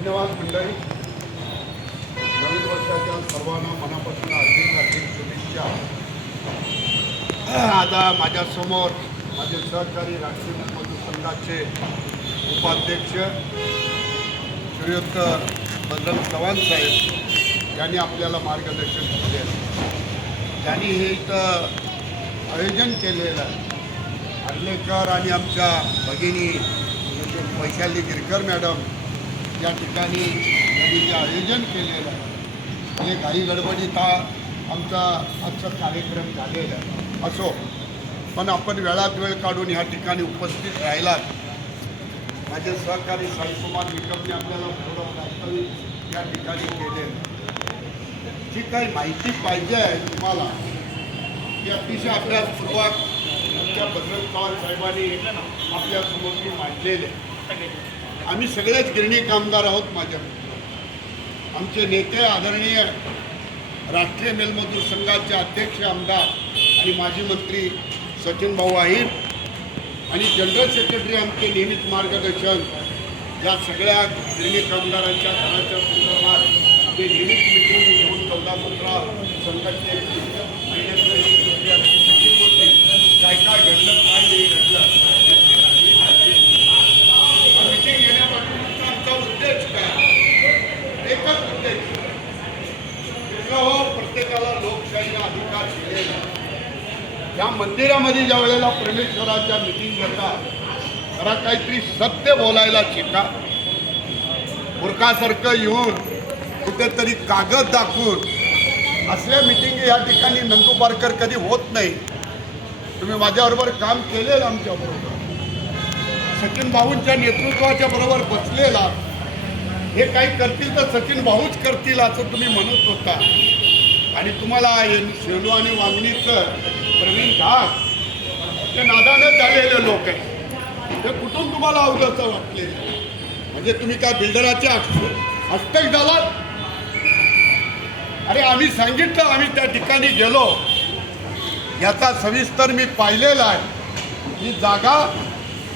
धन्यवाद मंडळी. नवीन वर्षाच्या सर्वांना मनापासून हार्दिक शुभेच्छा. आता माझ्यासमोर माझे सहकारी राष्ट्रीय मजदूर संघाचे उपाध्यक्ष श्रीयुक्त बजरंग चव्हाण साहेब यांनी आपल्याला मार्गदर्शन केले. त्यांनी हे इथं आयोजन केलेलं आहे. अर्लेकर आणि आमच्या भगिनी वैशाली गिरकर मॅडम या ठिकाणी त्यांनी जे आयोजन केलेलं आहे हे काही गडबडीत आमचा आजचा कार्यक्रम झालेला आहे. असो, पण आपण वेळात वेळ काढून ह्या ठिकाणी उपस्थित राहिलात. माझे सहकारी साईकुमार निकमने आपल्याला थोडं वास्तविक या ठिकाणी केले. जी काही माहिती पाहिजे आहे तुम्हाला ती अतिशय अभ्यासपूर्वक आमच्या बजरंग चव्हाण साहेबांनी आपल्यासमोर मी मांडलेले. आम्ही सगळेच गिरणी कामगार आहोत. माझ्या आमचे नेते आदरणीय राष्ट्रीय मेलमजूर संघाचे अध्यक्ष आमदार आणि माजी मंत्री सचिन भाऊ आहेत आणि जनरल सेक्रेटरी आमचे नेहमीच मार्गदर्शन या सगळ्या गिरणी कामगारांच्या घराच्या संदर्भात ते नेहमीच मिटिंग घेऊन 14-15 संघटने काय काय घडलं काय नाही घडलं मिटिंग घेण्यापासून आमचा उद्देश काय? एकच उद्देश, प्रत्येकाला लोकशाहीला अधिकार दिलेला. या मंदिरामध्ये ज्या वेळेला परमेश्वराच्या मिटिंग घेतात जरा काहीतरी सत्य बोलायला शिका. मूर्खासारखं येऊन कुठेतरी कागद दाखवून असल्या मिटिंग या ठिकाणी नंदुरबारकर कधी होत नाही. तुम्ही माझ्याबरोबर काम केलेलं, आमच्याबरोबर सचिन भाऊंच्या नेतृत्वाच्या बरोबर बसलेला. हे काही करतील तर सचिन भाऊच करतील असं तुम्ही म्हणत होता. आणि तुम्हाला शेलू आणि वांगणीचं प्रवीण ढाक ते नादानं झालेले लोक आहेत. ते कुठून तुम्हाला अवघडचं वाटलेलं? म्हणजे तुम्ही काय बिल्डराचे हस्तक झालात? अरे आम्ही सांगितलं, आम्ही त्या ठिकाणी गेलो, याचा सविस्तर मी पाहिलेला आहे. ही जागा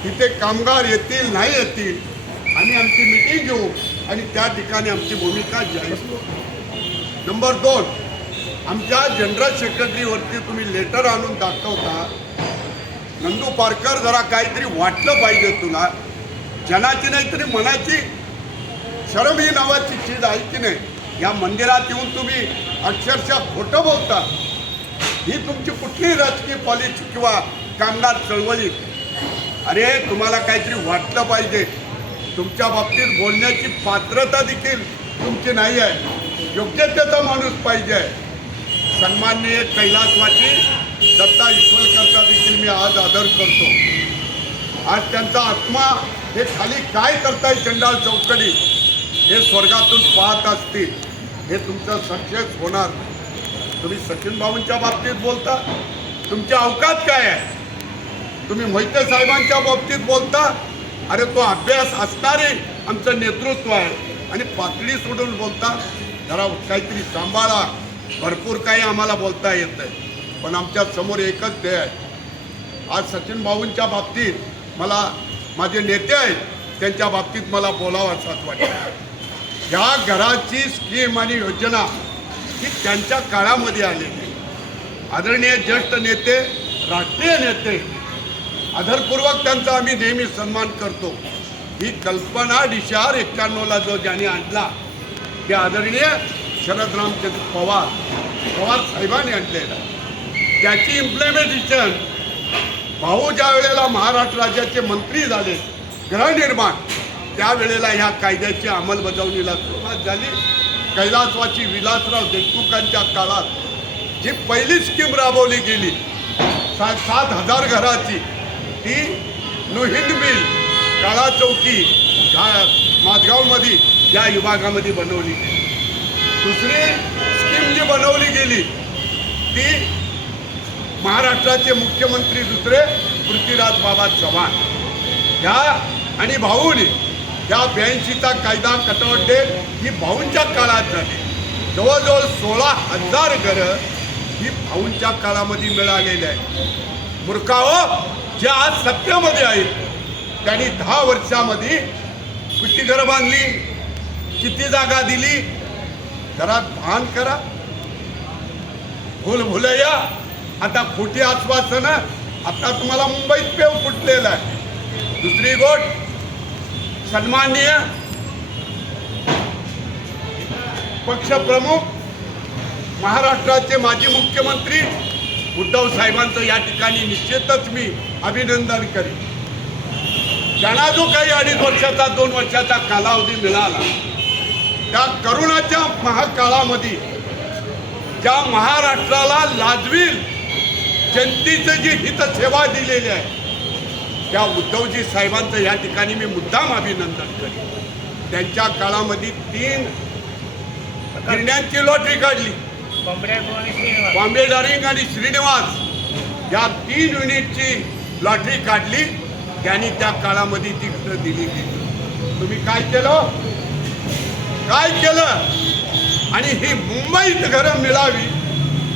तिथे कामगार येतील नाही येतील आणि आमची मिटिंग घेऊ आणि त्या ठिकाणी आमची भूमिका जाहीर करू. नंबर 2, आमच्या जनरल सेक्रेटरीवरती तुम्ही लेटर आणून दाखवता. नंदू पारकर जरा काहीतरी वाटलं पाहिजे तुला. जनाची नाही तरी मनाची शरम ही नावाची चीज आहे की नाही? या मंदिरात येऊन तुम्ही अक्षरशः खोटं बोलता. ही तुमची कुठली राजकीय पॉलिसी किंवा कामगार चळवळी? अरे तुम्हाला काहीतरी वाटलं पाहिजे. तुमच्या बाबतीत बोलण्याची पात्रता देखील तुमची नाही आहे. योग्यतेचा माणूस पाहिजे. सन्माननीय कैलासवासी दत्ता ईश्वरकरचा देखील मी आज आदर करतो. आज त्यांचा आत्मा हे खाली काय करताय चंडाळ चौकडी हे स्वर्गातून पाहत असतील. हे तुमचं सक्सेस होणार. तुम्ही सचिन भाऊंच्या बाबतीत बोलता, तुमची अवकात काय आहे? तुम्ही मोहिते साहेबांच्या बाबतीत बोलता. अरे तो अभ्यास असणारे आमचं नेतृत्व आहे आणि पातळी सोडून बोलता. जरा काहीतरी सांभाळा. भरपूर काही आम्हाला बोलता येत आहे पण आमच्या समोर एकच ध्येय आहे. आज सचिन भाऊंच्या बाबतीत मला माझे नेते आहेत त्यांच्या बाबतीत मला बोलावं असं वाटतं. ह्या घराची स्कीम आणि योजना ही त्यांच्या काळामध्ये आलेली. आदरणीय ज्येष्ठ नेते, राष्ट्रीय नेते, आदरपूर्वक त्यांचा आम्ही नेहमी सन्मान करतो. ही कल्पना डिशार 91ला जो ज्याने आणला ते आदरणीय शरद रामचंद्र पवार साहेबांनी आणलेला. त्याची इम्प्लिमेंटेशन भाऊ ज्या वेळेला महाराष्ट्र राज्याचे मंत्री झाले गृहनिर्माण त्यावेळेला ह्या कायद्याची अंमलबजावणीला सुरुवात झाली. कैलासवासी विलासराव देशमुखांच्या काळात जी पहिली स्कीम राबवली गेली 7,000 घराची ती नुहिंद मिल काळा चौकी माझगावमध्ये या विभागामध्ये बनवली गेली. दुसरी स्कीम जी बनवली गेली ती महाराष्ट्राचे मुख्यमंत्री दुसरे पृथ्वीराज बाबा चव्हाण ह्या आणि भाऊने या 82चा कायदा कटवटे ही भाऊंच्या काळात झाली. जवळजवळ 16,000 घरं ही भाऊंच्या काळामध्ये मिळालेली आहे. मूर्खाओ, जे आज सत्तेमध्ये आहेत त्यांनी 10 वर्षामध्ये किती घरं बांधली? किती जागा दिली जरा भान करा. भूलभुलैया आता खोटी आश्वासनं आता तुम्हाला मुंबईत पेव फुटलेला आहे. दुसरी गोष्ट सन्माननीय पक्षप्रमुख महाराष्ट्राचे माजी मुख्यमंत्री उद्धव साहेबांचं या ठिकाणी निश्चितच मी अभिनंदन करेन. त्यांना जो काही 2.5 वर्षाचा 2 वर्षाचा कालावधी मिळाला त्या करोनाच्या महाकाळामध्ये ज्या महाराष्ट्राला लाजवील जनतेचं जी हितसेवा दिलेली आहे त्या उद्धवजी साहेबांचं या ठिकाणी मी मुद्दाम अभिनंदन करेन. त्यांच्या काळामध्ये 3 गिरण्यांची लॉटरी काढली. बॉम्बे डार्लिंग आणि श्रीनिवास या 3 युनिटची लॉटरी काढली. त्यांनी त्या काळामध्ये ती घरं दिली गेली. तुम्ही काय केलं आणि ही मुंबईत घरं मिळावी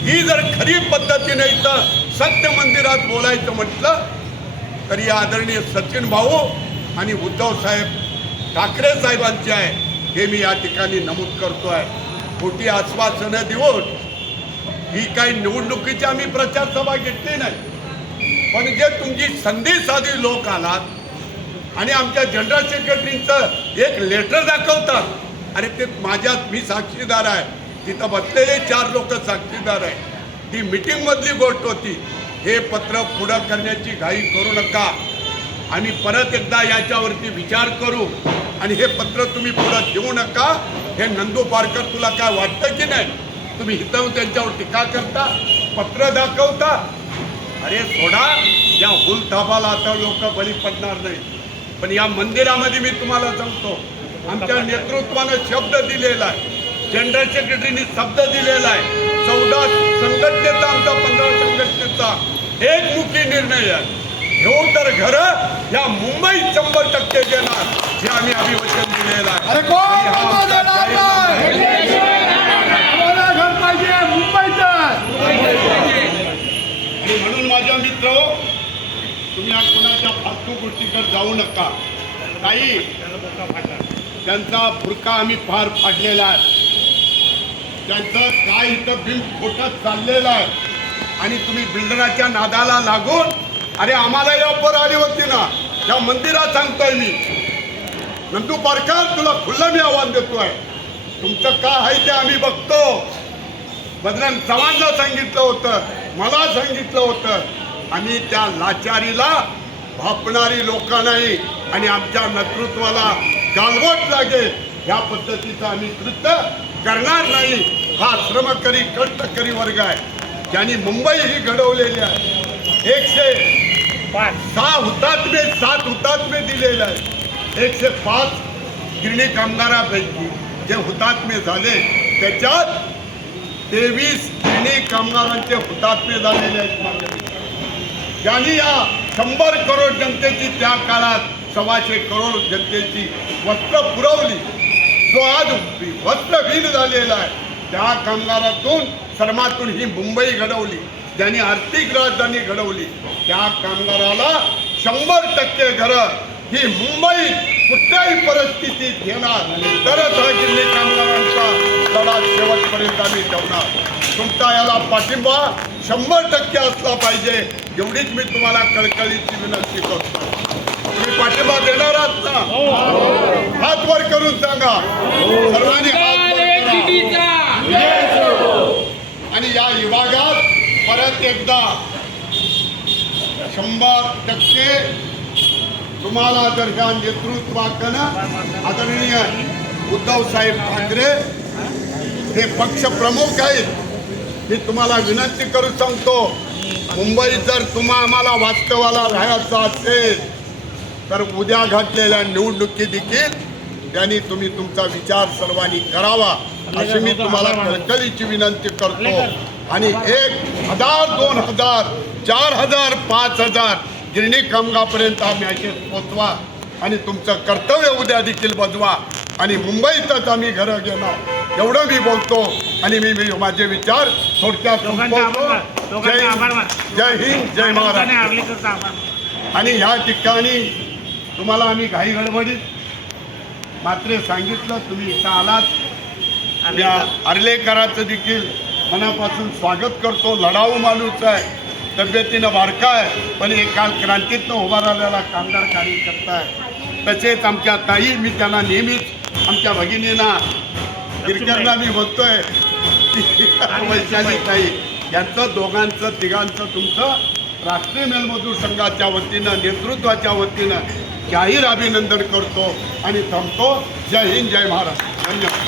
ही जर खरी पद्धतीने इथं सत्य मंदिरात बोलायचं म्हटलं तर या आदरणीय सचिन भाऊ आणि उद्धव साहेब ठाकरे साहेबांचे आहे हे मी या ठिकाणी नमूद करतो आहे. खोटी आश्वासनं देऊन ही काही निवडणुकीची आम्ही प्रचार सभा घेतली नाही, पण जे तुमची संधी साधी लोक आलात आणि आमच्या जनरल सेक्रेटरीचं एक लेटर दाखवतात. अरे ते माझ्यात मी साक्षीदार आहे, तिथं बसलेले 4 लोक साक्षीदार आहे. ती मीटिंगमधली गोष्ट होती. हे पत्र पुढं करण्याची घाई करू नका. आम्ही परत एकदा याच्यावरती विचार करू आणि हे पत्र तुम्ही पुढं देऊ नका. हे नंदू पारकर तुला काय वाटतं की नाही? तुम्ही इथं त्यांच्यावर टीका करता, पत्र दाखवता. अरे सोडा, या हुलथापाला आता लोक बळी पडणार नाही. पण या मंदिरामध्ये मी तुम्हाला सांगतो आमच्या नेतृत्वानं शब्द दिलेला आहे, जनरल सेक्रेटरीनी शब्द दिलेला आहे. 14 संघटनेचा आमचा 15 संघटनेचा एकमुखी निर्णय आहे. घेऊ तर घरं या मुंबईत 100% देणार हे आम्ही अभिवचन दिलेलं आहे. आणि म्हणून माझ्या मित्र तुम्ही आज कोणाच्या फालतू गोष्टीकडे जाऊ नका. काही त्यांचा फुरका आम्ही फार फाडलेला आहे. त्यांचं काय इथं बिल खोटं चाललेलं आहे आणि तुम्ही बिल्डराच्या नादाला लागून अरे आम्हाला या ऑफर आली होती ना या मंदिरात सांगतोय मी नंदू पारकर तुला खुल्लं मी आव्हान देतोय. तुमचं काय आहे ते आम्ही बघतो. बजरंग चव्हाणला सांगितलं होतं, मला सांगितलं होतं. आम्ही त्या लाचारीला भापणारी लोक नाही आणि आमच्या नेतृत्वाला गालबोट लागेल ह्या पद्धतीचं आम्ही कृत्य करणार नाही. हा श्रमकरी कष्टकरी वर्ग आहे ज्यांनी मुंबई ही घडवलेली आहे. 106 हुतात्मे दिलेले आहे. 105 गिरणी कामगारांपैकी जे हुतात्मे झाले त्याच्यात 23 गिरणी कामगारांचे हुतात्मे झालेले आहेत. ज्यांनी या 100 करोड जनतेची त्या काळात 125 करोड जनतेची वस्त्र पुरवली. जो आज वस्त्रहीन झालेला आहे त्या कामगारातून श्रमातून ही मुंबई घडवली. ज्यांनी आर्थिक राजधानी घडवली त्या कामगाराला 100% घरं ही मुंबई कुठल्याही परिस्थितीत घेणार तरच हा गिरणी कामगारांचा लढा शेवटपर्यंत आम्ही ठेवणार. तुमचा याला पाठिंबा 100% असला पाहिजे एवढीच मी तुम्हाला कळकळीची विनंती करतो. तुम्ही पाठिंबा देणार आहात ना? हात वर करून सांगा सर्वांनी हात वर करा. आणि या विभागात परत एकदा 100% तुम्हाला जर ह्या नेतृत्वाकडं आदरणीय उद्धव साहेब ठाकरे हे पक्षप्रमुख आहेत. मी तुम्हाला विनंती करू सांगतो मुंबईत जर आम्हाला वास्तवाला राहायचं असेल तर उद्या घडलेल्या निवडणुकी देखील त्यांनी तुम्ही तुमचा विचार सर्वांनी करावा अशी मी तुम्हाला कळकळीची विनंती करतो. आणि 1000, 2000, 4000, 5000 गिरणी कामगारापर्यंत हा मॅसेज पोचवा आणि तुमचं कर्तव्य उद्या देखील बजवा आणि मुंबईतच आम्ही घरं घेणार एवढं मी बोलतो. आणि मी माझे विचार थोडक्यात संपवतो. जय हिंद, जय महाराष्ट्र. आणि ह्या ठिकाणी तुम्हाला आम्ही घाई गडबडीत मात्र सांगितलं तुम्ही इथं आलात या अर्लेकरांचं देखील मनापासून स्वागत करतो. लढाऊ माणूस आहे, तब्येतीनं बारका आहे, पण एक काल क्रांतीतनं उभा राहिलेला कामगार कार्यकर्ता आहे. तसेच आमच्या ताई, मी त्यांना नेहमीच आमच्या भगिनींना गिरकरला मी म्हणतोय वैशाली ताई, यांचं दोघांचं तिघांचं तुमचं राष्ट्रीय मेलमजूर संघाच्या वतीनं, नेतृत्वाच्या वतीनं जाहीर अभिनंदन करतो आणि थांबतो. जय हिंद, जय महाराष्ट्र. धन्यवाद.